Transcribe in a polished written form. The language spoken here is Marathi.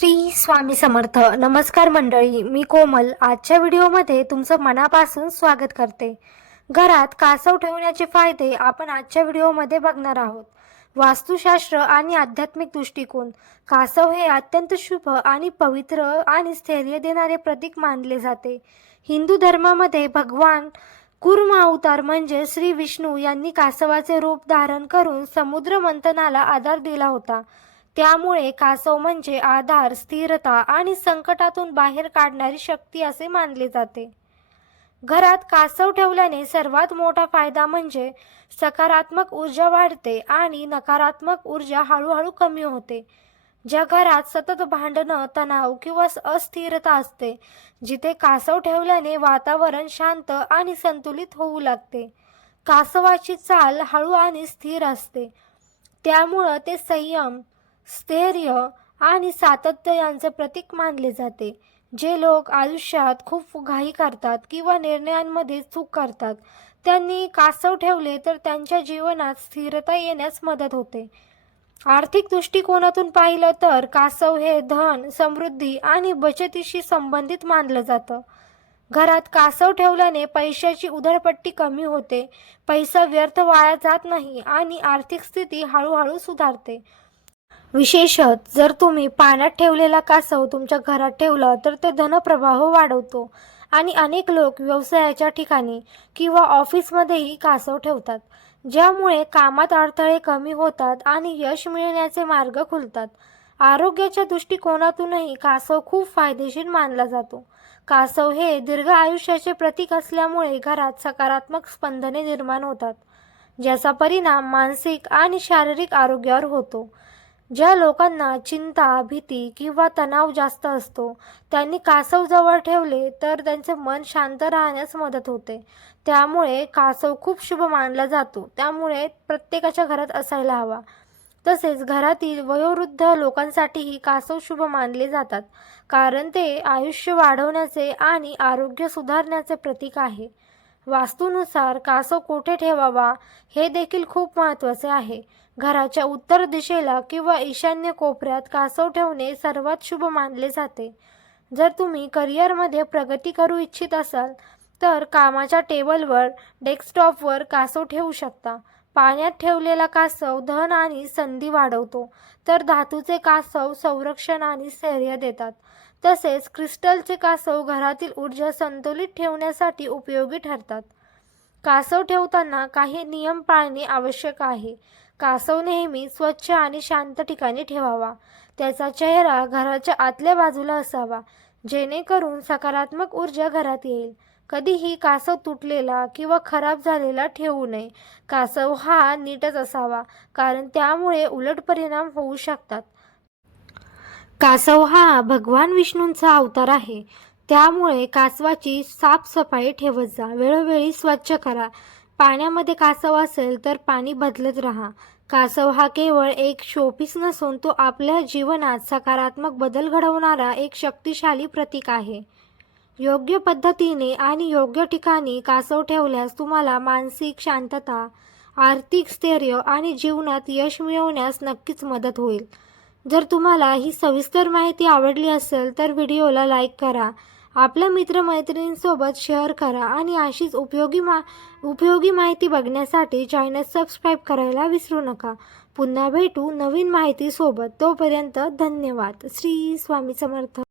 श्री स्वामी समर्थ. नमस्कार मंडळी, मी कोमल आजच्या व्हिडिओमध्ये तुमचं मनापासून स्वागत करते. घरात कासव ठेवण्याचे फायदे आपण आजच्या व्हिडिओमध्ये बघणार आहोत. वास्तुशास्त्र आणि आध्यात्मिक दृष्टिकोन. कासव हे अत्यंत शुभ आणि पवित्र आणि स्थैर्य देणारे प्रतीक मानले जाते. हिंदू धर्मामध्ये भगवान कूर्म अवतार म्हणजे श्री विष्णू यांनी कासवाचे रूप धारण करून समुद्र मंथनाला आधार दिला होता. त्यामुळे कासव म्हणजे आधार, स्थिरता आणि संकटातून बाहेर काढणारी शक्ती असे मानले जाते. घरात कासव ठेवल्याने सर्वात मोठा फायदा म्हणजे सकारात्मक ऊर्जा वाढते आणि नकारात्मक ऊर्जा हळूहळू कमी होते. ज्या घरात सतत भांडणं, तणाव किंवा अस्थिरता असते, जिथे कासव ठेवल्याने वातावरण शांत आणि संतुलित होऊ लागते. कासवाची चाल हळू आणि स्थिर असते, त्यामुळं ते संयम, स्थैर्य आणि सातत्य यांचे प्रतीक मानले जाते. जे लोक आयुष्यात खूप घाई करतात किंवा निर्णयांमध्ये चूक करतात, त्यांनी कासव ठेवले तर त्यांच्या जीवनात स्थिरता येण्यास मदत होते. आर्थिक दृष्टिकोनातून पाहिलं तर कासव हे धन, समृद्धी आणि बचतीशी संबंधित मानलं जातं. घरात कासव ठेवल्याने पैशाची उधळपट्टी कमी होते, पैसा व्यर्थ वाया जात नाही आणि आर्थिक स्थिती हळूहळू सुधारते. विशेषत जर तुम्ही पाण्यात ठेवलेला कासव तुमच्या घरात ठेवला तर ते धनप्रवाह वाढवतो आणि अनेक लोक व्यवसायाच्या ठिकाणी किंवा ऑफिसमध्येही कासव ठेवतात, ज्यामुळे कामात अडथळे कमी होतात आणि यश मिळण्याचे मार्ग खुलतात. आरोग्याच्या दृष्टिकोनातूनही कासव खूप फायदेशीर मानला जातो. कासव हे दीर्घ आयुष्याचे प्रतीक असल्यामुळे घरात सकारात्मक स्पंदने निर्माण होतात, ज्याचा परिणाम मानसिक आणि शारीरिक आरोग्यावर होतो. ज्या लोकांना चिंता, भीती किंवा तणाव जास्त असतो, त्यांनी कासव जवळ ठेवले तर त्यांचे मन शांत राहण्यास मदत होते. त्यामुळे कासव खूप शुभ मानला जातो, त्यामुळे प्रत्येकाच्या घरात असायला हवा. तसेच घरातील वयोवृद्ध लोकांसाठीही कासव शुभ मानले जातात, कारण ते आयुष्य वाढवण्याचे आणि आरोग्य सुधारण्याचे प्रतीक आहे. वास्तूनुसार कासव कुठे ठेवावा हे देखील खूप महत्त्वाचे आहे. घराच्या उत्तर दिशेला किंवा ईशान्य कोपऱ्यात कासव ठेवणे सर्वात शुभ मानले जाते. जर तुम्ही करिअरमध्ये प्रगती करू इच्छित असाल तर कामाच्या टेबलवर, डेस्कटॉपवर कासव ठेवू शकता. पाण्यात ठेवलेला कासव धन आणि संधी वाढवतो, तर धातूचे कासव संरक्षण आणि स्थैर्य देतात. तसेच क्रिस्टलचे कासव घरातील ऊर्जा संतुलित ठेवण्यासाठी उपयोगी ठरतात. कासव ठेवताना काही नियम पाळणे आवश्यक आहे. कासव नेहमी स्वच्छ आणि शांत ठिकाणी ठेवावा. त्याचा चेहरा घराच्या आतल्या बाजूला असावा, जेणेकरून सकारात्मक ऊर्जा घरात येईल. कधीही कासव तुटलेला किंवा खराब झालेला ठेवू नये. कासव हा नीटच असावा, कारण त्यामुळे उलट परिणाम होऊ शकतात. कासव हा भगवान विष्णूंचा अवतार आहे, त्यामुळे कासवाची साफसफाई ठेवत जा. वेळोवेळी स्वच्छ करा. पाण्यामध्ये कासव असेल तर पाणी बदलत राहा. कासव हा केवळ एक शोपीस नसून तो आपल्या जीवनात सकारात्मक बदल घडवणारा एक शक्तिशाली प्रतीक आहे. योग्य पद्धतीने आणि योग्य ठिकाणी कासव ठेवल्यास तुम्हाला मानसिक शांतता, आर्थिक स्थैर्य आणि जीवनात यश मिळवण्यास नक्कीच मदत होईल. जर तुम्हाला ही सविस्तर माहिती आवडली असेल तर व्हिडिओला लाईक करा, आपल्या मित्रमैत्रिणींसोबत शेअर करा आणि अशीच उपयोगी माहिती बघण्यासाठी चॅनल सबस्क्राईब करायला विसरू नका. पुन्हा भेटू नवीन माहितीसोबत. तोपर्यंत धन्यवाद. श्री स्वामी समर्थ.